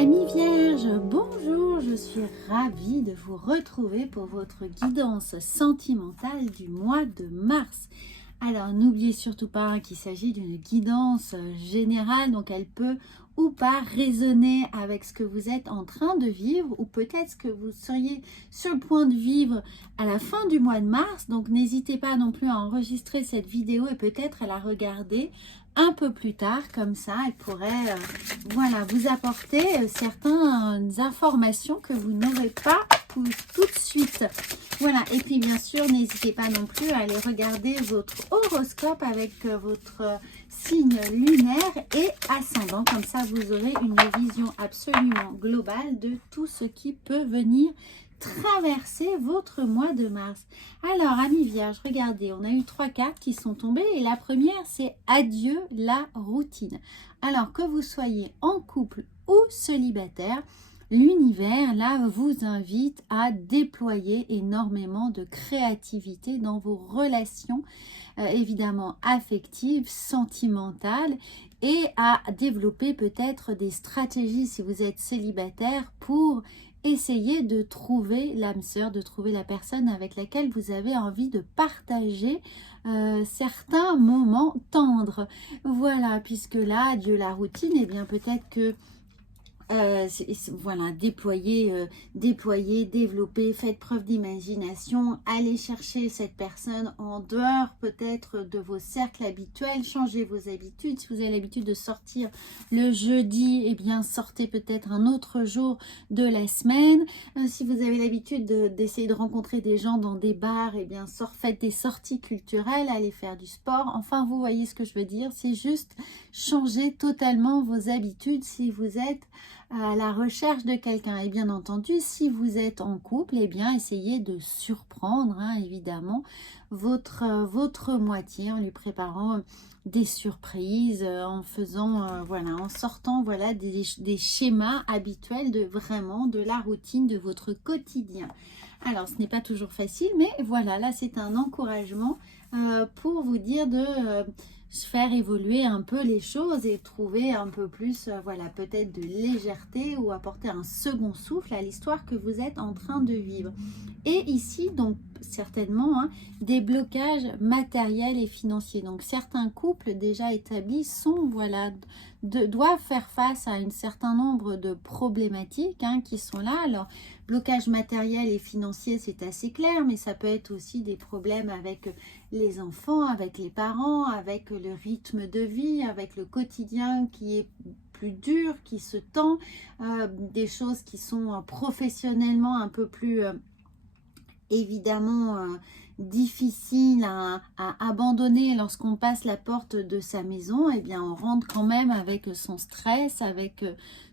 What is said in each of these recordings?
Amis Vierge, bonjour, je suis ravie de vous retrouver pour votre guidance sentimentale du mois de mars. Alors n'oubliez surtout pas qu'il s'agit d'une guidance générale, donc elle peut ou pas résonner avec ce que vous êtes en train de vivre ou peut-être ce que vous seriez sur le point de vivre à la fin du mois de mars. Donc n'hésitez pas non plus à enregistrer cette vidéo et peut-être à la regarder un peu plus tard, comme ça elle pourrait voilà, vous apporter certaines informations que vous n'aurez pas tout de suite. Voilà, et puis bien sûr, n'hésitez pas non plus à aller regarder votre horoscope avec votre signe lunaire et ascendant. Comme ça, vous aurez une vision absolument globale de tout ce qui peut venir traverser votre mois de mars. Alors, amis vierges, regardez, on a eu 3 cartes qui sont tombées et la première, c'est adieu la routine. Alors, que vous soyez en couple ou célibataire, l'univers, là, vous invite à déployer énormément de créativité dans vos relations, évidemment affectives, sentimentales, et à développer peut-être des stratégies si vous êtes célibataire pour essayer de trouver l'âme sœur, de trouver la personne avec laquelle vous avez envie de partager certains moments tendres. Voilà, puisque là, adieu la routine, et bien peut-être que voilà, déployer, développer, faites preuve d'imagination, allez chercher cette personne en dehors peut-être de vos cercles habituels, changez vos habitudes. Si vous avez l'habitude de sortir le jeudi, eh bien sortez peut-être un autre jour de la semaine. Si vous avez l'habitude d'essayer de rencontrer des gens dans des bars, eh bien faites des sorties culturelles, allez faire du sport. Enfin, vous voyez ce que je veux dire, c'est juste changer totalement vos habitudes si vous êtes à la recherche de quelqu'un. Et bien entendu, si vous êtes en couple, eh bien essayez de surprendre évidemment votre moitié en lui préparant des surprises, en faisant voilà, en sortant voilà des schémas habituels de la routine de votre quotidien. Alors ce n'est pas toujours facile, mais voilà, là c'est un encouragement pour vous dire de faire évoluer un peu les choses et trouver un peu plus, voilà, peut-être de légèreté ou apporter un second souffle à l'histoire que vous êtes en train de vivre. Et ici, donc, certainement, des blocages matériels et financiers. Donc, certains couples déjà établis sont, voilà, doivent faire face à un certain nombre de problématiques qui sont là. Alors, blocage matériel et financier, c'est assez clair, mais ça peut être aussi des problèmes avec les enfants, avec les parents, avec le rythme de vie, avec le quotidien qui est plus dur, qui se tend, des choses qui sont professionnellement un peu plus évidemment difficiles à abandonner lorsqu'on passe la porte de sa maison. Eh bien on rentre quand même avec son stress, avec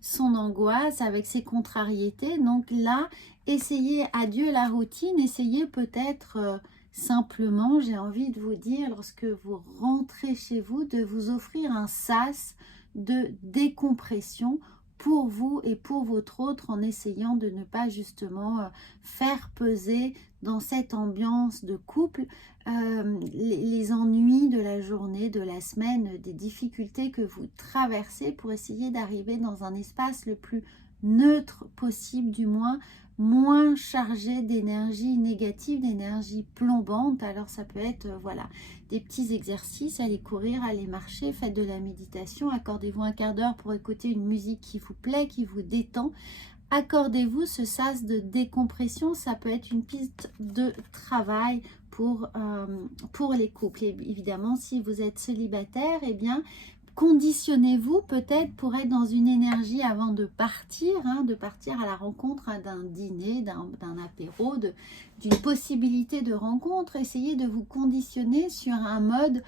son angoisse, avec ses contrariétés. Donc là, essayez, adieu la routine, essayez peut-être simplement, j'ai envie de vous dire, lorsque vous rentrez chez vous, de vous offrir un sas de décompression pour vous et pour votre autre, en essayant de ne pas justement faire peser dans cette ambiance de couple les ennuis de la journée, de la semaine, des difficultés que vous traversez, pour essayer d'arriver dans un espace le plus neutre possible, du moins chargé d'énergie négative, d'énergie plombante. Alors ça peut être voilà, des petits exercices, aller courir, aller marcher, faites de la méditation, accordez-vous un quart d'heure pour écouter une musique qui vous plaît, qui vous détend. Accordez-vous ce sas de décompression, ça peut être une piste de travail pour les couples. Et évidemment, si vous êtes célibataire, eh bien conditionnez-vous peut-être pour être dans une énergie avant de partir à la rencontre d'un dîner, d'un apéro, d'une possibilité de rencontre. Essayez de vous conditionner sur un mode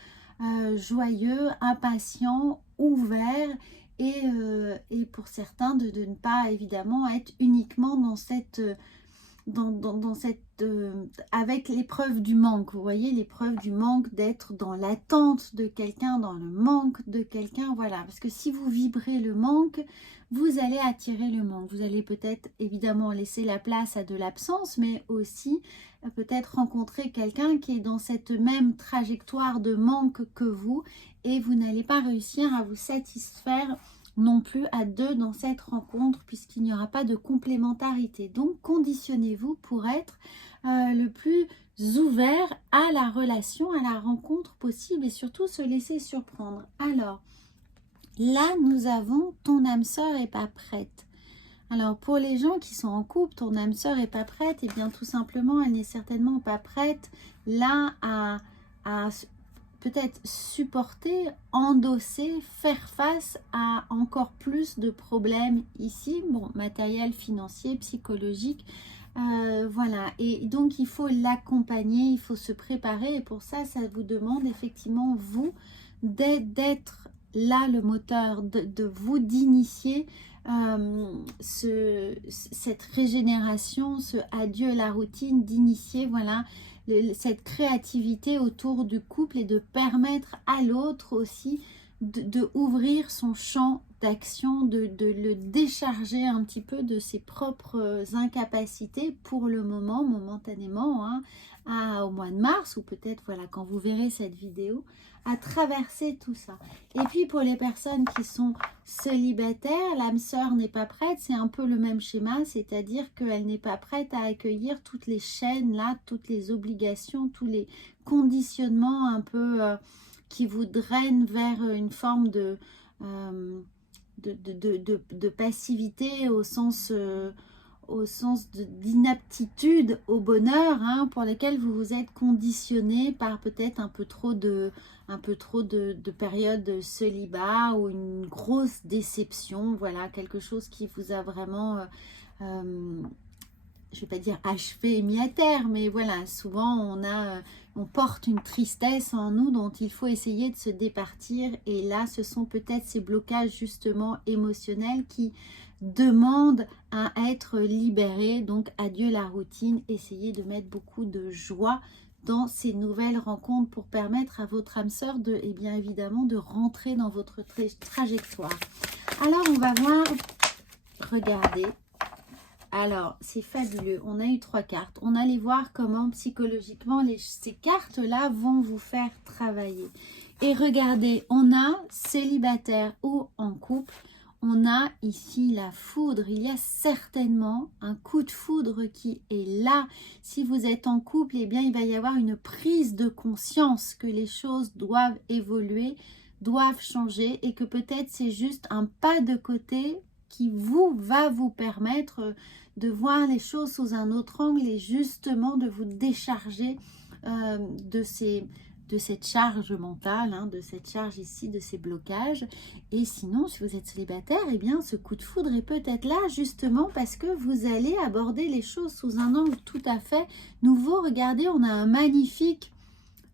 joyeux, impatient, ouvert, et pour certains de ne pas évidemment être uniquement dans cette avec l'épreuve du manque. Vous voyez, l'épreuve du manque, d'être dans l'attente de quelqu'un, dans le manque de quelqu'un. Voilà, parce que si vous vibrez le manque, vous allez attirer le manque. Vous allez peut-être évidemment laisser la place à de l'absence, mais aussi peut-être rencontrer quelqu'un qui est dans cette même trajectoire de manque que vous, et vous n'allez pas réussir à vous satisfaire non plus à deux dans cette rencontre puisqu'il n'y aura pas de complémentarité. Donc conditionnez-vous pour être le plus ouvert à la relation, à la rencontre possible et surtout se laisser surprendre. Alors là nous avons ton âme sœur est pas prête. Alors pour les gens qui sont en couple, ton âme sœur est pas prête, et bien tout simplement elle n'est certainement pas prête là à peut-être supporter, endosser, faire face à encore plus de problèmes ici, bon, matériel, financier, psychologique, voilà. Et donc il faut l'accompagner, il faut se préparer, et pour ça, ça vous demande effectivement, vous, d'être là le moteur, de vous, d'initier cette régénération, ce adieu à la routine, d'initier, voilà, cette créativité autour du couple et de permettre à l'autre aussi de ouvrir son champ d'action, de le décharger un petit peu de ses propres incapacités pour le moment, momentanément, hein, au mois de mars, ou peut-être voilà quand vous verrez cette vidéo, à traverser tout ça. Et puis pour les personnes qui sont célibataires, l'âme sœur n'est pas prête, c'est un peu le même schéma, c'est-à-dire qu'elle n'est pas prête à accueillir toutes les chaînes là, toutes les obligations, tous les conditionnements un peu qui vous drainent vers une forme de passivité au sens d'inaptitude au bonheur, hein, pour lesquels vous vous êtes conditionné par peut-être un peu trop de périodes de célibat ou une grosse déception, voilà, quelque chose qui vous a vraiment je vais pas dire achevé et mis à terre, mais voilà, souvent on porte une tristesse en nous dont il faut essayer de se départir, et là ce sont peut-être ces blocages justement émotionnels qui demandent à être libérés. Donc adieu la routine, essayez de mettre beaucoup de joie dans ces nouvelles rencontres pour permettre à votre âme sœur de, et bien évidemment, de rentrer dans votre trajectoire. Alors on va voir, regardez. Alors, c'est fabuleux. On a eu 3 cartes. On allait voir comment psychologiquement ces cartes-là vont vous faire travailler. Et regardez, on a célibataire ou en couple. On a ici la foudre. Il y a certainement un coup de foudre qui est là. Si vous êtes en couple, eh bien, il va y avoir une prise de conscience que les choses doivent évoluer, doivent changer, et que peut-être c'est juste un pas de côté qui va vous permettre de voir les choses sous un autre angle et justement de vous décharger de cette charge mentale, hein, de cette charge ici, de ces blocages. Et sinon, si vous êtes célibataire, eh bien, ce coup de foudre est peut-être là justement parce que vous allez aborder les choses sous un angle tout à fait nouveau. Regardez, on a un magnifique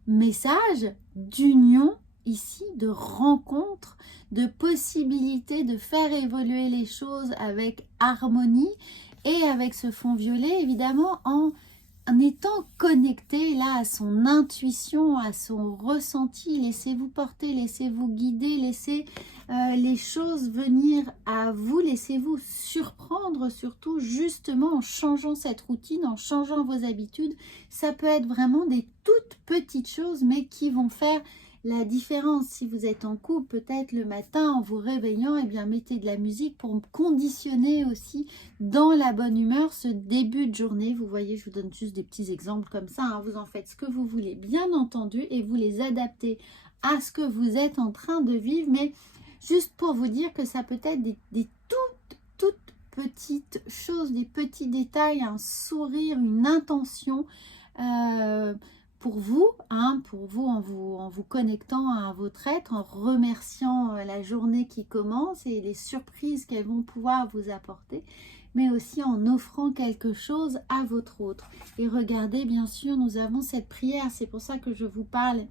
message d'union ici, de rencontre, de possibilité de faire évoluer les choses avec harmonie et avec ce fond violet, évidemment, en étant connecté là à son intuition, à son ressenti. Laissez-vous porter, laissez-vous guider, laissez les choses venir à vous, laissez-vous surprendre, surtout justement en changeant cette routine, en changeant vos habitudes. Ça peut être vraiment des toutes petites choses mais qui vont faire la différence. Si vous êtes en couple, peut-être le matin en vous réveillant, eh bien mettez de la musique pour conditionner aussi dans la bonne humeur ce début de journée. Vous voyez, je vous donne juste des petits exemples comme ça, hein. Vous en faites ce que vous voulez, bien entendu, et vous les adaptez à ce que vous êtes en train de vivre, mais juste pour vous dire que ça peut être des toutes petites choses, des petits détails, un sourire, une intention, pour vous, hein, en vous connectant à votre être, en remerciant la journée qui commence et les surprises qu'elles vont pouvoir vous apporter, mais aussi en offrant quelque chose à votre autre. Et regardez, bien sûr, nous avons cette prière, c'est pour ça que je vous parle.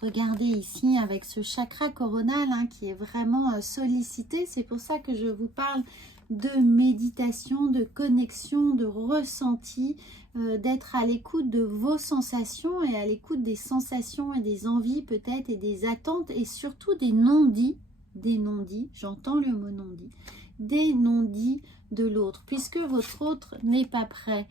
Regardez ici avec ce chakra coronal, hein, qui est vraiment sollicité, c'est pour ça que je vous parle de méditation, de connexion, de ressenti, d'être à l'écoute de vos sensations et à l'écoute des sensations et des envies peut-être et des attentes et surtout des non-dits, j'entends le mot non-dit, des non-dits de l'autre, puisque votre autre n'est pas prêt.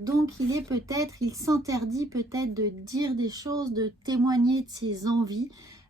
Donc il s'interdit peut-être de dire des choses, de témoigner de ses envies,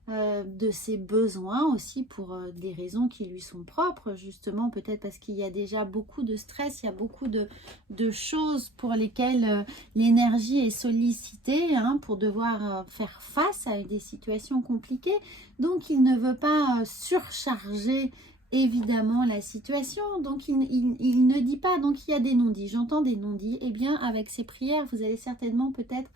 de ses besoins aussi pour des raisons qui lui sont propres, justement peut-être parce qu'il y a déjà beaucoup de stress, il y a beaucoup de choses pour lesquelles l'énergie est sollicitée hein, pour devoir faire face à des situations compliquées. Donc il ne veut pas surcharger évidemment la situation, donc il ne dit pas, donc il y a des non-dits, j'entends des non-dits, et bien avec ces prières vous allez certainement peut-être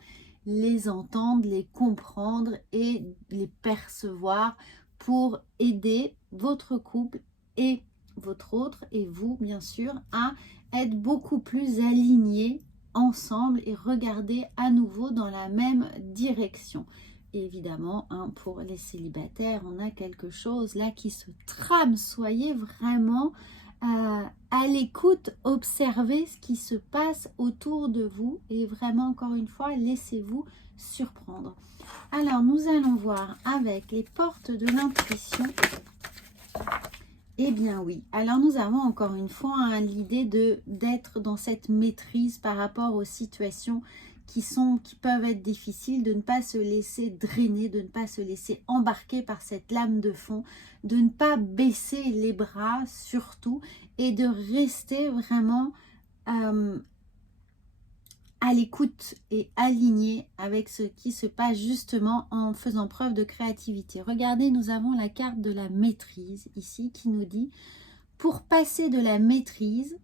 les entendre, les comprendre et les percevoir pour aider votre couple et votre autre et vous bien sûr à être beaucoup plus alignés ensemble et regarder à nouveau dans la même direction. Et évidemment, hein, pour les célibataires, on a quelque chose là qui se trame. Soyez vraiment à l'écoute, observez ce qui se passe autour de vous et vraiment, encore une fois, laissez-vous surprendre. Alors, nous allons voir avec les portes de l'intuition. Eh bien oui, alors nous avons encore une fois hein, l'idée d'être dans cette maîtrise par rapport aux situations qui peuvent être difficiles, de ne pas se laisser drainer, de ne pas se laisser embarquer par cette lame de fond, de ne pas baisser les bras surtout et de rester vraiment à l'écoute et aligné avec ce qui se passe justement en faisant preuve de créativité. Regardez, nous avons la carte de la maîtrise ici qui nous dit pour passer dans la maîtrise,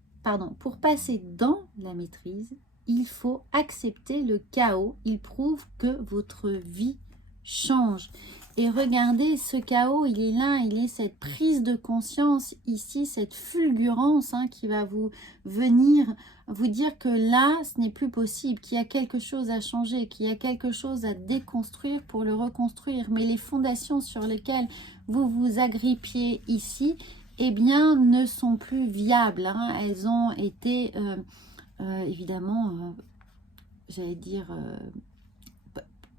il faut accepter le chaos. Il prouve que votre vie change. Et regardez, ce chaos, il est là, il est cette prise de conscience ici, cette fulgurance hein, qui va vous venir vous dire que là, ce n'est plus possible, qu'il y a quelque chose à changer, qu'il y a quelque chose à déconstruire pour le reconstruire. Mais les fondations sur lesquelles vous vous agrippiez ici, eh bien, ne sont plus viables. Hein. Elles ont été, évidemment, j'allais dire...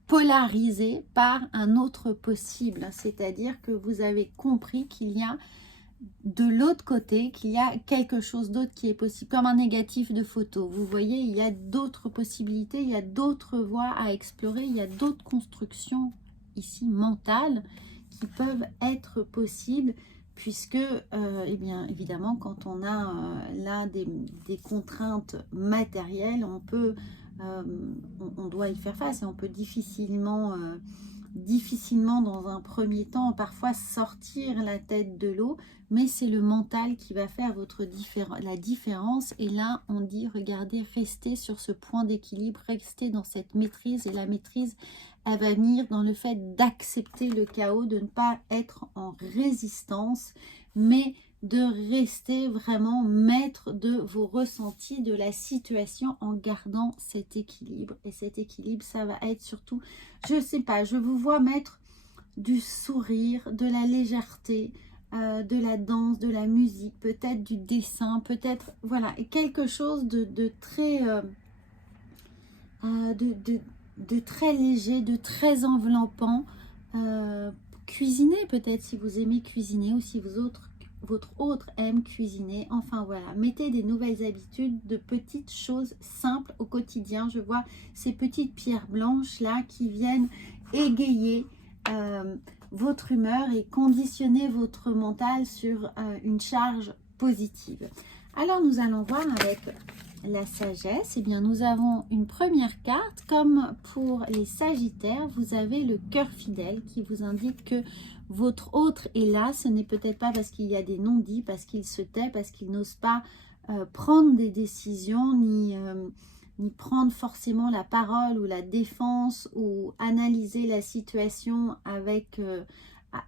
polarisé par un autre possible, c'est-à-dire que vous avez compris qu'il y a de l'autre côté, qu'il y a quelque chose d'autre qui est possible, comme un négatif de photo. Vous voyez, il y a d'autres possibilités, il y a d'autres voies à explorer, il y a d'autres constructions ici mentales qui peuvent être possibles, puisque, eh bien, évidemment, quand on a là des contraintes matérielles, on peut... on doit y faire face et on peut difficilement dans un premier temps parfois sortir la tête de l'eau, mais c'est le mental qui va faire la différence. Et là on dit regardez, restez sur ce point d'équilibre, restez dans cette maîtrise, et la maîtrise elle va venir dans le fait d'accepter le chaos, de ne pas être en résistance mais de rester vraiment maître de vos ressentis, de la situation en gardant cet équilibre. Et cet équilibre, ça va être surtout, je sais pas, je vous vois mettre du sourire, de la légèreté, de la danse, de la musique, peut-être du dessin, peut-être, voilà, quelque chose de très... de très léger, de très enveloppant. Cuisiner peut-être si vous aimez cuisiner ou si votre autre aime cuisiner. Enfin voilà, mettez des nouvelles habitudes, de petites choses simples au quotidien. Je vois ces petites pierres blanches là qui viennent égayer votre humeur et conditionner votre mental sur une charge positive. Alors nous allons voir avec la sagesse. Eh bien nous avons une première carte, comme pour les sagittaires, vous avez le cœur fidèle qui vous indique que votre autre est là. Ce n'est peut-être pas parce qu'il y a des non-dits, parce qu'il se tait, parce qu'il n'ose pas prendre des décisions, ni prendre forcément la parole ou la défense ou analyser la situation avec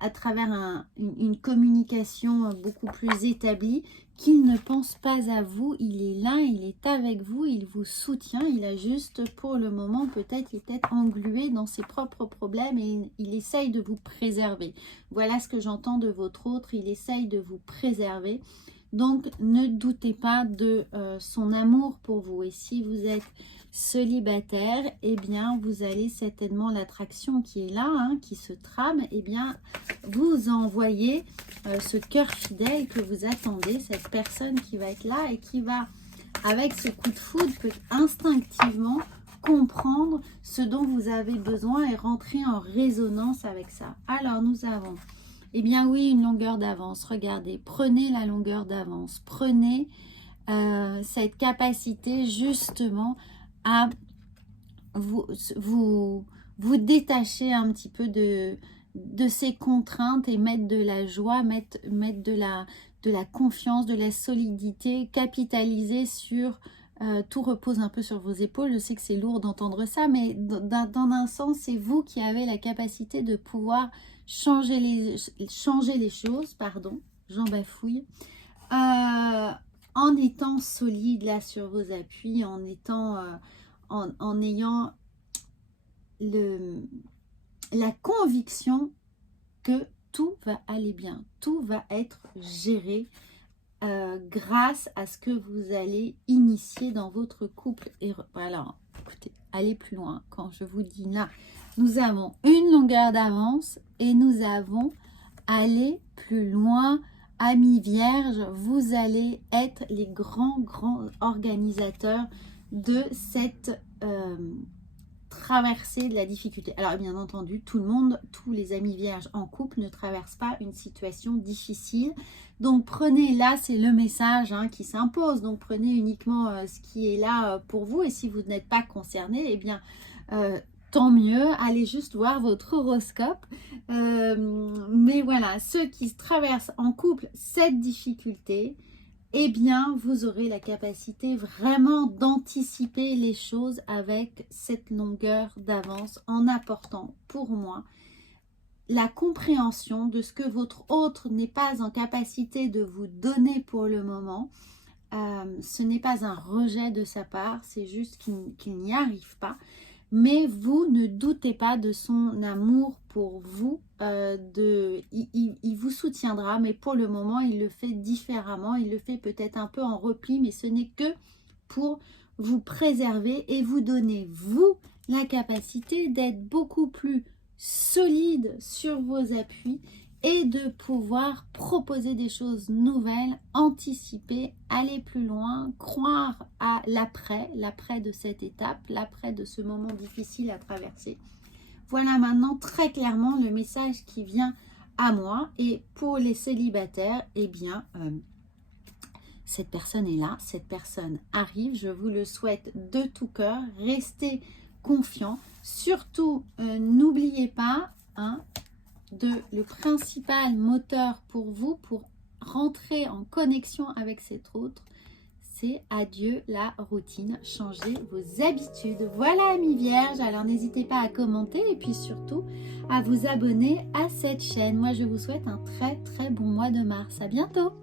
à travers une communication beaucoup plus établie, qu'il ne pense pas à vous. Il est là, il est avec vous, il vous soutient. Il a juste pour le moment peut-être englué dans ses propres problèmes et il essaye de vous préserver. Voilà ce que j'entends de votre autre, il essaye de vous préserver. Donc ne doutez pas de son amour pour vous. Et si vous êtes célibataire, eh bien vous allez certainement, l'attraction qui est là, hein, qui se trame, eh bien vous envoyez ce cœur fidèle que vous attendez, cette personne qui va être là et qui va, avec ce coup de foudre, peut instinctivement comprendre ce dont vous avez besoin et rentrer en résonance avec ça. Alors, nous avons, eh bien oui, une longueur d'avance. Regardez, prenez la longueur d'avance. Prenez cette capacité justement à vous détacher un petit peu de ces contraintes et mettre de la joie, mettre de la confiance, de la solidité, capitaliser sur... tout repose un peu sur vos épaules. Je sais que c'est lourd d'entendre ça, mais dans un sens, c'est vous qui avez la capacité de pouvoir changer les choses, pardon, j'en bafouille, en étant solide là sur vos appuis, en étant, en ayant la conviction que tout va aller bien, tout va être géré grâce à ce que vous allez initier dans votre couple. Et voilà, écoutez, allez plus loin. Quand je vous dis là, nous avons une longueur d'avance et nous avons aller plus loin. Amis vierges, vous allez être les grands organisateurs de cette traversée de la difficulté. Alors bien entendu, tout le monde, tous les amis vierges en couple ne traversent pas une situation difficile. Donc prenez, là c'est le message qui s'impose, donc prenez uniquement ce qui est là pour vous, et si vous n'êtes pas concerné, eh bien tant mieux, allez juste voir votre horoscope. Mais voilà, ceux qui traversent en couple cette difficulté, eh bien vous aurez la capacité vraiment d'anticiper les choses avec cette longueur d'avance, en apportant pour moi la compréhension de ce que votre autre n'est pas en capacité de vous donner pour le moment. Ce n'est pas un rejet de sa part, c'est juste qu'il n'y arrive pas. Mais vous ne doutez pas de son amour pour vous. Il vous soutiendra, mais pour le moment, il le fait différemment. Il le fait peut-être un peu en repli, mais ce n'est que pour vous préserver et vous donner, vous, la capacité d'être beaucoup plus solide sur vos appuis et de pouvoir proposer des choses nouvelles, anticiper, aller plus loin, croire à l'après de cette étape, l'après de ce moment difficile à traverser. Voilà maintenant très clairement le message qui vient à moi. Et pour les célibataires, eh bien, cette personne est là, cette personne arrive, je vous le souhaite de tout cœur, restez confiants, surtout n'oubliez pas, le principal moteur pour vous, pour rentrer en connexion avec cet autre, c'est adieu la routine, changez vos habitudes. Voilà amis vierges, alors n'hésitez pas à commenter et puis surtout à vous abonner à cette chaîne. Moi je vous souhaite un très bon mois de mars, à bientôt.